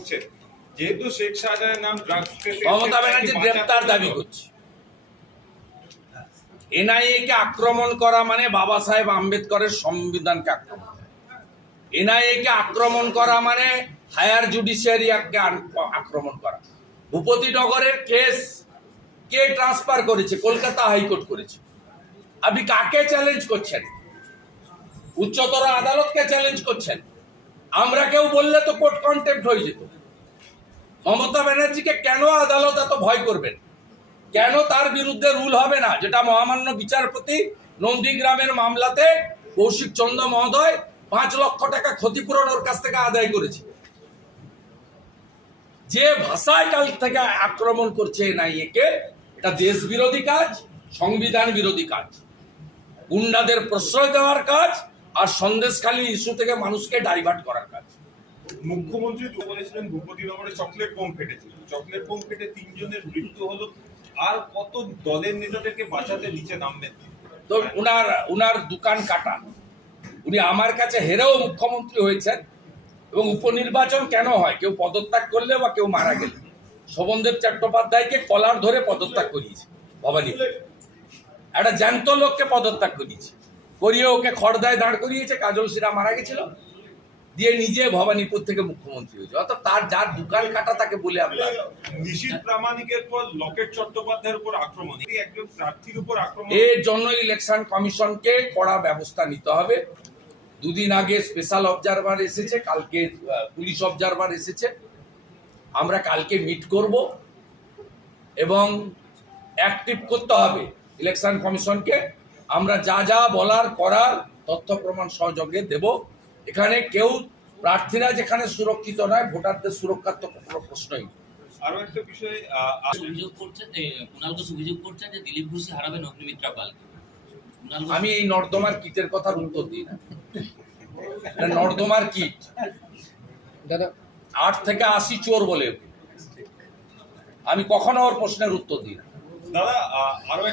করছেন যেহেতু শেখ শাহজাহানের নাম ড্রাগস মমতা ব্যানার্জি গ্রেপ্তার দাবি করছে। এনআইএ কে আক্রমণ করা মানে বাবা সাহেব আম্বেদকরের সংবিধানকে আক্রমণ এনআইএ কে আক্রমণ করা মানে হায়ার জুডিশিয়ারিকে আক্রমণ করা। ভূপতিনগরের কেস কে ট্রান্সফার করেছে? কলকাতা হাইকোর্ট করেছে। আপনি কাকে চ্যালেঞ্জ করছেন? উচ্চতর আদালতকে চ্যালেঞ্জ করছেন? আমরা কেউ বললে তো কোর্ট কন্টেম্প হয়ে যেত। মমতা ব্যানার্জিকে কেন আদালত এত ভয় করবেন? কেন তার বিরুদ্ধে রুল হবে না? যেটা মহামান্য বিচারপতি নন্দীগ্রামের মামলাতে কৌশিক চন্দ্র মহোদয় পাঁচ লক্ষ টাকা ক্ষতিপূরণ ওর কাছ থেকে আদায় করেছে। যে ভাষায় কাল থেকে আক্রমণ করছে এনআইএ কে এটা দেশ বিরোধী কাজ, সংবিধান বিরোধী কাজ। গুন্ডাদের প্রশ্রয় দেওয়ার কাজ আর সন্দেশখালী ইস্যু থেকে মানুষকে ডাইভার্ট করার কাজ। মুখ্যমন্ত্রী তো বলেছিলেন ভূপতিনগরে চকলেট বোম ফেটেছিল চকলেট বোম ফেটে তিনজনের মৃত্যু হলো। আর কত দলের নেতাদেরকে বাঁচাতে নিচে নামবেন? তো দোকান কাটা। উনি আমার কাছে হেরেও মুখ্যমন্ত্রী হয়েছেন এবং উপনির্বাচন কেন হয়? কেউ পদত্যাগ করলে বা কেউ মারা গেলে। শোভনদেব চট্টোপাধ্যায়কে কলার ধরে পদত্যাগ করিয়েছে। ভবানী একটা জ্যান্ত লোককে পদত্যাগ করিয়েছে। করিয়ে ওকে খড়দায় দাঁড় করিয়েছে কাজল সিরা মারা গেছিল। দিয়ে নিজে ভবানীপুর থেকে মুখ্যমন্ত্রী হয়েছে। অর্থাৎ তার যার দোকান কাটা তাকে বলে আমরা নিশীত প্রামাণিকের পর লকেট চট্টোপাধ্যায়ের উপর আক্রমণ। একজন প্রার্থীর উপর আক্রমণ। এর জন্য ইলেকশন কমিশনকে কড়া ব্যবস্থা নিতে হবে। দুদিন আগে স্পেশাল অবজারভার এসেছে কালকে পুলিশ অবজারভার এসেছে। আমরা কালকে মিট করব এবং অ্যাক্টিভ করতে হবে ইলেকশন কমিশনকে। আমরা যা যা বলার করার তথ্য প্রমাণ সহযোগে দেব। এখানে কেউ প্রার্থীরা যেখানে সুরক্ষিত নয় ভোটারদের সুরক্ষার তো কোনো প্রশ্নই নেই। আরও একটা বিষয় অভিযোগ করছেন যে কুণাল ঘোষ অভিযোগ করছেন যে দিলীপ ঘোষই হারাবেন অগ্নিমিত্রা পালকে আমি এই নর্দমার কিটের কথার উত্তর দিই না। নর্দমার কিট। দাদা। আট থেকে আশি চোর বলে। আমি কখনো ওর প্রশ্নের উত্তর দিই না। দাদা আরও একটা